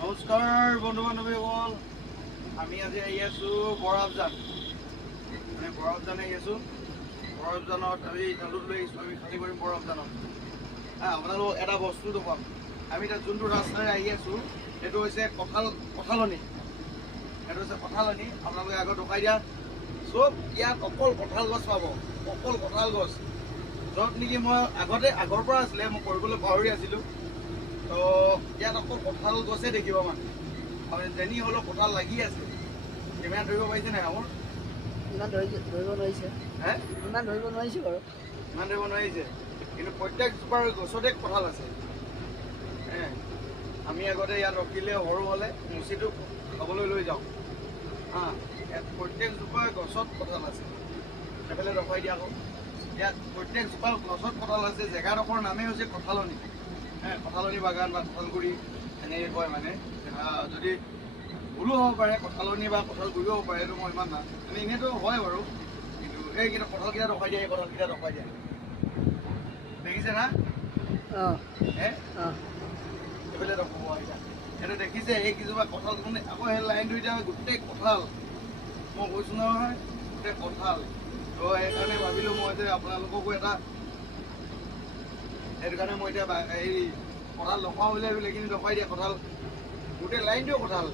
নমস্কাৰ বন্ধু বান্ধৱীসকল, আমি আজি আহি আছোঁ বৰাবজান, মানে বৰাবজান আহি আছোঁ। বৰাবজানত আমি তালোত লৈ আহিছোঁ, আমি খালী কৰিম বৰাবজানত। আপোনালোকক এটা বস্তু দেখুৱাম। আমি তাত যোনটো ৰাস্তাৰে আহি আছোঁ সেইটো হৈছে কঁঠালনি। সেইটো হৈছে কঁঠালনি। আপোনালোকে আগত ৰখাই দিয়া। চব ইয়াত অকল কঁঠাল গছ পাব, অকল কঁঠাল গছ। য'ত নেকি মই আগৰ পৰা আছিলে, মই কৰিবলৈ পাহৰি আছিলোঁ। তো ইয়াত অকল কঁঠাল গছে দেখিব মানে, আৰু যেনি হ'লেও কঁঠাল লাগি আছে। কেমেৰা ধৰিব পাৰিছে নাই আমাৰ? ইমান ধৰিব নোৱাৰিছে। ইমান ধৰিব নোৱাৰিছে বাৰু। ইমান ধৰিব নোৱাৰিছে, কিন্তু প্ৰত্যেকজোপাৰ গছতে কঁঠাল আছে। আমি আগতে ইয়াত ৰখিলে সৰু হ'লে মুচিটো খাবলৈ লৈ যাওঁ। ইয়াত প্ৰত্যেকজোপা গছত কঁঠাল আছে। সেইফালে ৰখাই দিয়া আকৌ। ইয়াত প্ৰত্যেকজোপা গছত কঁঠাল আছে। জেগাডোখৰ নামেই হৈছে কঁঠালনি। কঁঠালনি বাগান বা কঁঠালগুৰি এনেকৈ কয় মানে। যদি ভুলো হ'ব পাৰে, কঁঠালনি বা কঁঠালগুৰিও হ'ব পাৰে, এইটো মই ইমান এনেইতো হয় বাৰু। কিন্তু এইকেইটা কঁঠালকেইটা ৰখাই দিয়ে, এই কঁঠালকেইটা ৰখাই দিয়ে। দেখিছে না? এইফালে ৰখাব এতিয়া। এইটো দেখিছে এইকেইজোপা কঁঠাল, মানে আকৌ সেই লাইনটো এতিয়া গোটেই কঁঠাল। মই কৈছোঁ নহয়, গোটেই কঁঠাল। তো সেইকাৰণে ভাবিলোঁ মই যে আপোনালোককো সেইটো কাৰণে মই এতিয়া হেৰি কঁঠাল ৰখাওঁ বুলি ভাবিলে, এইখিনি ৰখাই দিয়ে কঁঠাল। গোটেই লাইনটোৱে কঁঠাল।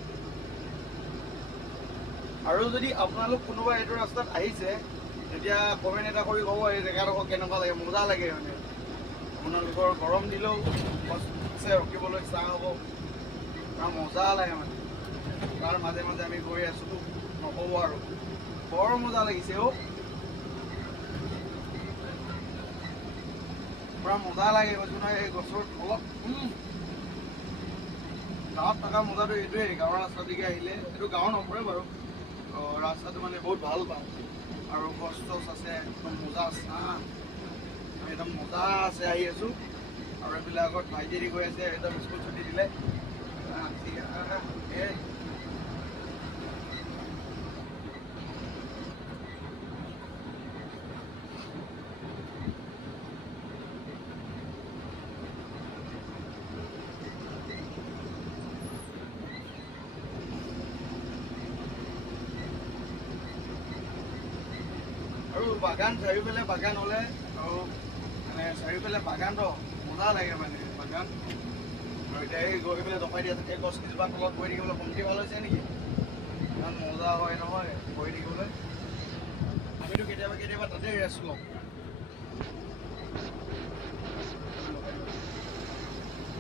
আৰু যদি আপোনালোক কোনোবা এইটো ৰাস্তাত আহিছে, তেতিয়া কমেণ্ট এটা কৰি ক'ব এই জেগাডোখৰ কেনেকুৱা লাগে। মজা লাগে মানে। আপোনালোকৰ গৰম দিলেও গছ আছে ৰখিবলৈ, ছাঁ হ'ব, তাৰ মজা লাগে মানে। তাৰ মাজে মাজে আমি গৈ আছোঁ, নক'ব আৰু বৰ মজা লাগিছে অ'। পুৰা মজা লাগে কৈছোঁ নহয়, এই গছৰ অলপ গাঁৱত থকা মজাটো এইটোৱেই। গাঁৱৰ ৰাস্তা দিকে আহিলে, এইটো গাঁৱৰ নপৰে বাৰু, ৰাস্তাটো মানে বহুত ভাল পাওঁ। আৰু গছ চছ আছে, একদম মজা ছাঁ, একদম মজা আছে আহি আছোঁ। আৰু এইবিলাক আগত ভাইটি গৈ আছে, একদম স্কুল ছুটি দিলে। আৰু বাগান চাৰিওফালে বাগান হ'লে, আৰু মানে চাৰিওফালে বাগানটো মজা লাগে মানে বাগান। আৰু এতিয়া এই গৈ পেলাই ৰখাই দিয়া থাকে, গছ কেইজোপা তলত বহি থাকিবলৈ কমটি ভাল হৈছে নেকি? ইমান মজা হয় নহয় বহি থাকিবলৈ। আমিতো কেতিয়াবা তাতে ৰেষ্ট লওঁ।